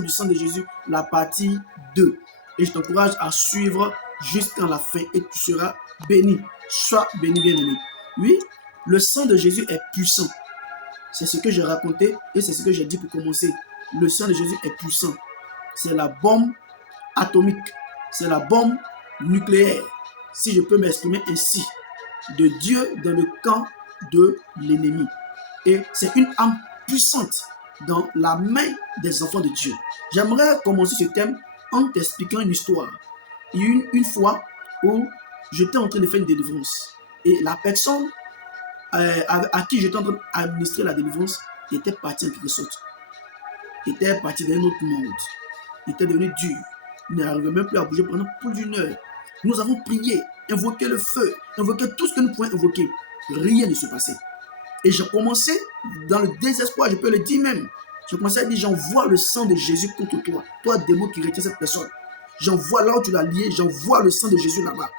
du sang de Jésus, la partie 2. Et je t'encourage à suivre jusqu'à la fin et tu seras béni. Sois béni, bien-aimé. Oui, le sang de Jésus est puissant. C'est ce que j'ai raconté et c'est ce que j'ai dit pour commencer. Le sang de Jésus est puissant. C'est la bombe atomique. C'est la bombe nucléaire, si je peux m'exprimer ainsi, de Dieu dans le camp de l'ennemi. Et c'est une âme puissante dans la main des enfants de Dieu. J'aimerais commencer ce thème en t'expliquant une histoire. Il y a eu une fois où j'étais en train de faire une délivrance. Et la personne à qui j'étais en train d'administrer la délivrance était partie en quelque sorte. Était partie d'un autre monde. Il était devenu dur. Il n'arrivait même plus à bouger pendant plus d'une heure. Nous avons prié, invoqué le feu, invoqué tout ce que nous pouvions invoquer. Rien ne se passait. Et j'ai commencé, dans le désespoir, je peux le dire même, j'ai commencé à dire, j'envoie le sang de Jésus contre toi. Toi, démon qui retient cette personne. J'envoie là où tu l'as lié, j'envoie le sang de Jésus là-bas.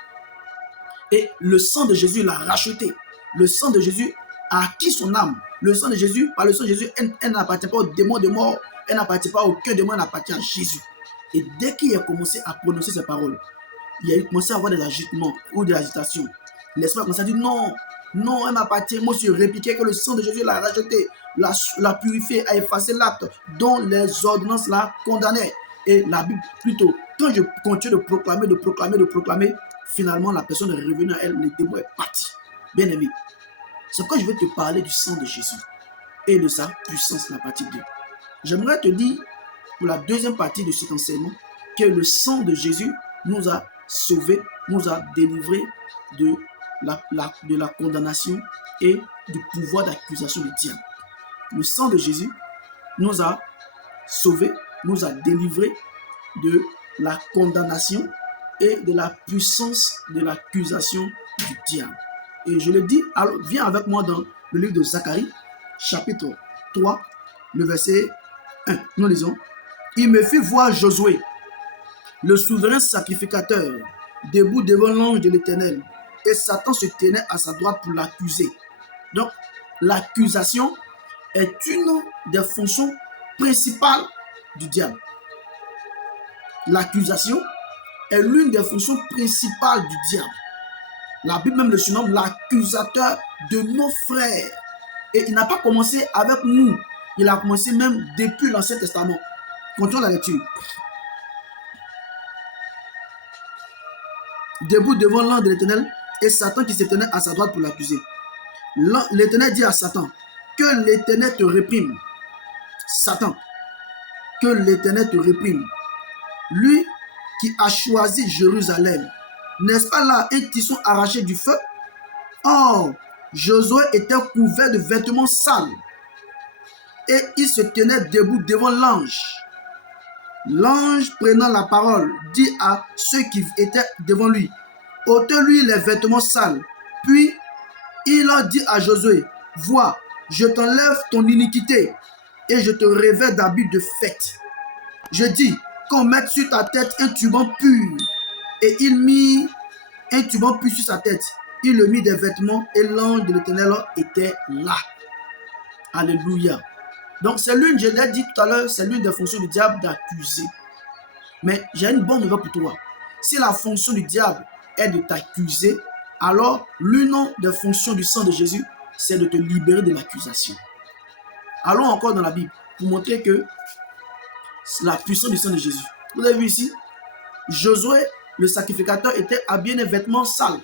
Et le sang de Jésus l'a racheté. Le sang de Jésus a acquis son âme. Le sang de Jésus, par le sang de Jésus, elle n'appartient pas au démon de mort, elle n'appartient pas à aucun démon, elle appartient à Jésus. Et dès qu'il a commencé à prononcer ces paroles, il a commencé à avoir des agitements ou de l'agitation. L'esprit a commencé à dire non, non, elle m'appartient. Moi, je répliquais que le sang de Jésus l'a racheté, l'a purifié, a effacé l'acte dont les ordonnances la condamnaient. Et la Bible, plutôt, quand je continue de proclamer, finalement, la personne est revenue à elle, le démon est parti. Bien aimé, c'est quand je vais te parler du sang de Jésus et de sa puissance, la partie 2. J'aimerais te dire, pour la deuxième partie de cet enseignement, que le sang de Jésus nous a sauvés, nous a délivrés de la condamnation et du pouvoir d'accusation du diable. Le sang de Jésus nous a sauvés, nous a délivrés de la condamnation et de la puissance de l'accusation du diable. Et je le dis, alors viens avec moi dans le livre de Zacharie, chapitre 3, le verset 1. Nous lisons. Il me fit voir Josué, le souverain sacrificateur, debout devant l'ange de l'Éternel, et Satan se tenait à sa droite pour l'accuser. Donc, l'accusation est une des fonctions principales du diable. L'accusation est l'une des fonctions principales du diable. La Bible même le surnomme l'accusateur de nos frères. Et il n'a pas commencé avec nous. Il a commencé même depuis l'Ancien Testament. Continuons la lecture. Debout devant l'ange de l'Éternel et Satan qui se tenait à sa droite pour l'accuser. L'Éternel dit à Satan, que l'Éternel te réprime. Satan, que l'Éternel te réprime. Lui qui a choisi Jérusalem. N'est-ce pas là un tisson arraché du feu? Or, Josué était couvert de vêtements sales et il se tenait debout devant l'ange. L'ange prenant la parole dit à ceux qui étaient devant lui, ôtez-lui les vêtements sales. Puis il a dit à Josué, vois, je t'enlève ton iniquité et je te revêts d'habits de fête. Je dis qu'on mette sur ta tête un turban pur. Et il mit un turban pur sur sa tête. Il le mit des vêtements et l'ange de l'Éternel était là. Alléluia. Donc c'est l'une, je l'ai dit tout à l'heure, c'est l'une des fonctions du diable d'accuser. Mais j'ai une bonne nouvelle pour toi. Si la fonction du diable est de t'accuser, alors l'une des fonctions du sang de Jésus, c'est de te libérer de l'accusation. Allons encore dans la Bible pour montrer que la puissance du sang de Jésus. Vous avez vu ici, Josué, le sacrificateur, était habillé d'un vêtement sale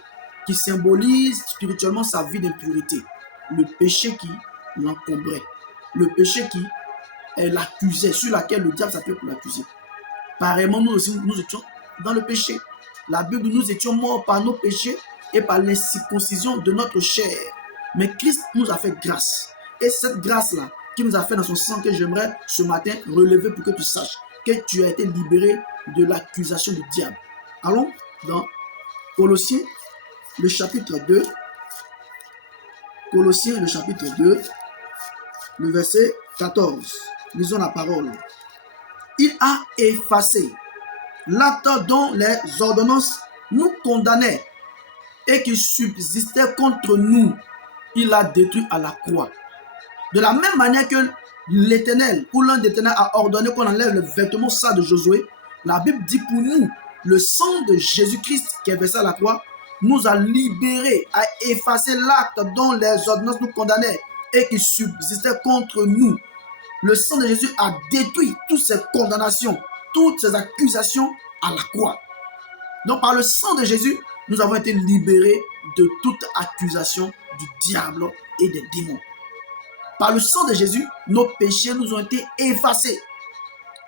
qui symbolise spirituellement sa vie d'impureté. Le péché qui l'encombrait. Le péché qui l'accusait, sur laquelle le diable s'appelait pour l'accuser. Pareillement, nous aussi, nous étions dans le péché. La Bible, nous étions morts par nos péchés et par l'incirconcision de notre chair. Mais Christ nous a fait grâce. Et cette grâce-là, qui nous a fait dans son sang, que j'aimerais ce matin relever pour que tu saches que tu as été libéré de l'accusation du diable. Allons dans Colossiens, le chapitre 2. Colossiens, le chapitre 2, le verset 14. Lisons la parole. Il a effacé l'acte dont les ordonnances nous condamnaient et qui subsistait contre nous. Il l'a détruit à la croix. De la même manière que l'Éternel ou l'un d'Éternel a ordonné qu'on enlève le vêtement sale de Josué, la Bible dit pour nous, le sang de Jésus-Christ qui est versé à la croix nous a libérés, a effacé l'acte dont les ordonnances nous condamnaient et qui subsistait contre nous. Le sang de Jésus a détruit toutes ces condamnations, toutes ces accusations à la croix. Donc par le sang de Jésus, nous avons été libérés de toute accusation du diable et des démons. Par le sang de Jésus, nos péchés nous ont été effacés.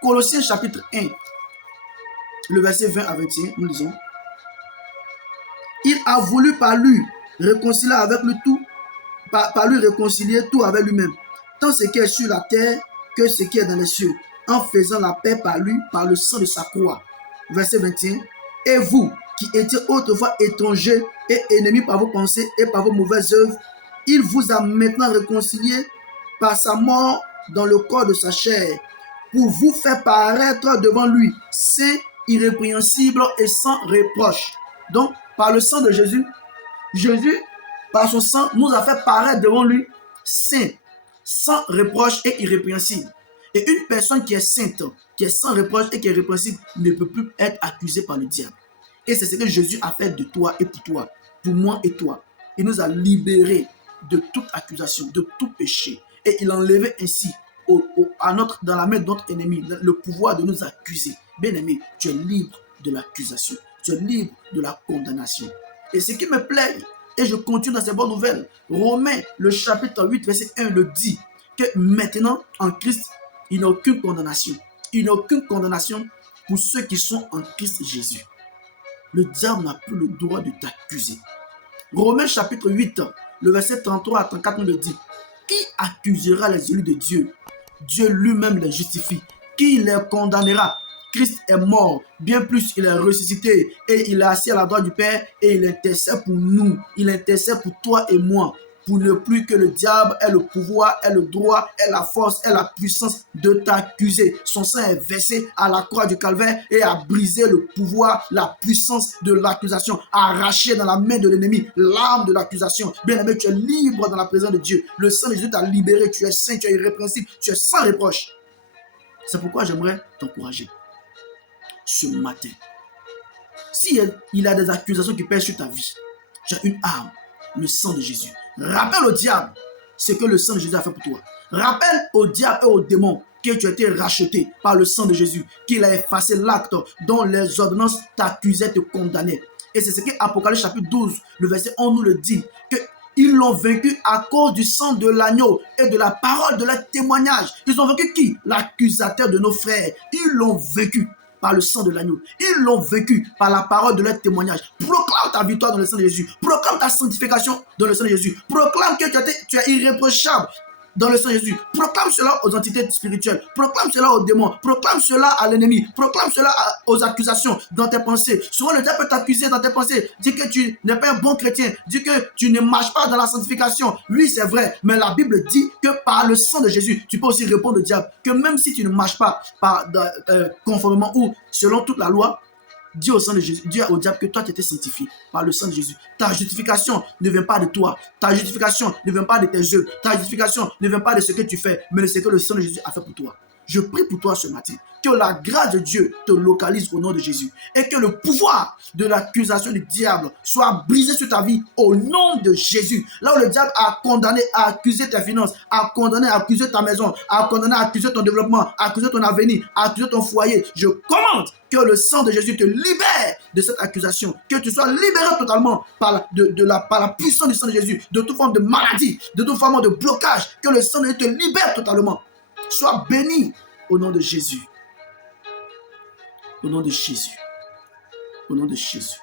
Colossiens chapitre 1, le verset 20 à 21, nous lisons. Il a voulu par lui réconcilier avec le tout, par lui réconcilier tout avec lui-même, tant ce qui est sur la terre que ce qui est dans les cieux, en faisant la paix par lui, par le sang de sa croix. Verset 21. Et vous, qui étiez autrefois étrangers et ennemis par vos pensées et par vos mauvaises œuvres, il vous a maintenant réconciliés par sa mort dans le corps de sa chair, pour vous faire paraître devant lui, saint, irrépréhensible et sans reproche. Donc, par le sang de Jésus, Jésus, par son sang, nous a fait paraître devant lui, saint, sans reproche et irrépréhensible. Et une personne qui est sainte, qui est sans reproche et qui est irrépréhensible, ne peut plus être accusée par le diable. Et c'est ce que Jésus a fait de toi et pour toi, pour moi et toi. Il nous a libérés de toute accusation, de tout péché. Et il a enlevé ainsi dans la main de notre ennemi le pouvoir de nous accuser. Bien-aimé, tu es libre de l'accusation. Tu es libre de la condamnation. Et ce qui me plaît, et je continue dans ces bonnes nouvelles, Romains, le chapitre 8, verset 1, le dit, que maintenant, en Christ, il n'y a aucune condamnation. Il n'y a aucune condamnation pour ceux qui sont en Christ Jésus. Le diable n'a plus le droit de t'accuser. Romains chapitre 8, le verset 33 à 34 nous le dit. Qui accusera les élus de Dieu? Dieu lui-même les justifie. Qui les condamnera? Christ est mort, bien plus il est ressuscité et il est assis à la droite du Père et il intercède pour nous. Il intercède pour toi et moi, pour ne plus que le diable ait le pouvoir, ait le droit, ait la force, ait la puissance de t'accuser. Son sang est versé à la croix du Calvaire et a brisé le pouvoir, la puissance de l'accusation, a arraché dans la main de l'ennemi l'arme de l'accusation. Bien-aimé, tu es libre dans la présence de Dieu. Le sang de Jésus t'a libéré, tu es saint, tu es irrépréhensible, tu es sans reproche. C'est pourquoi j'aimerais t'encourager ce matin. S'il y a des accusations qui pèsent sur ta vie, tu as une arme, le sang de Jésus. Rappelle au diable ce que le sang de Jésus a fait pour toi. Rappelle au diable et aux démons que tu as été racheté par le sang de Jésus, qu'il a effacé l'acte dont les ordonnances t'accusaient, te condamnaient. Et c'est ce que Apocalypse chapitre 12, le verset 11 nous le dit, que ils l'ont vaincu à cause du sang de l'agneau et de la parole de leur témoignage. Ils ont vaincu qui? L'accusateur de nos frères. Ils l'ont vaincu par le sang de l'agneau. Ils l'ont vécu par la parole de leur témoignage. Proclame ta victoire dans le sang de Jésus. Proclame ta sanctification dans le sang de Jésus. Proclame que tu es irréprochable dans le sang de Jésus. Proclame cela aux entités spirituelles. Proclame cela aux démons. Proclame cela à l'ennemi. Proclame cela aux accusations dans tes pensées. Souvent, le diable peut t'accuser dans tes pensées. Dis que tu n'es pas un bon chrétien. Dis que tu ne marches pas dans la sanctification. Oui, c'est vrai. Mais la Bible dit que par le sang de Jésus, tu peux aussi répondre au diable que même si tu ne marches pas conformément ou selon toute la loi, dis au sang de Jésus, dis au diable que toi tu étais sanctifié par le sang de Jésus. Ta justification ne vient pas de toi. Ta justification ne vient pas de tes œuvres. Ta justification ne vient pas de ce que tu fais, mais de ce que le sang de Jésus a fait pour toi. Je prie pour toi ce matin, que la grâce de Dieu te localise au nom de Jésus et que le pouvoir de l'accusation du diable soit brisé sur ta vie au nom de Jésus. Là où le diable a condamné à accuser tes finances, a condamné à accuser ta maison, a condamné à accuser ton développement, à accuser ton avenir, à accuser ton foyer, je commande que le sang de Jésus te libère de cette accusation, que tu sois libéré totalement par la puissance du sang de Jésus, de toute forme de maladie, de toute forme de blocage, que le sang de Jésus te libère totalement. Sois béni au nom de Jésus. Au nom de Jésus. Au nom de Jésus.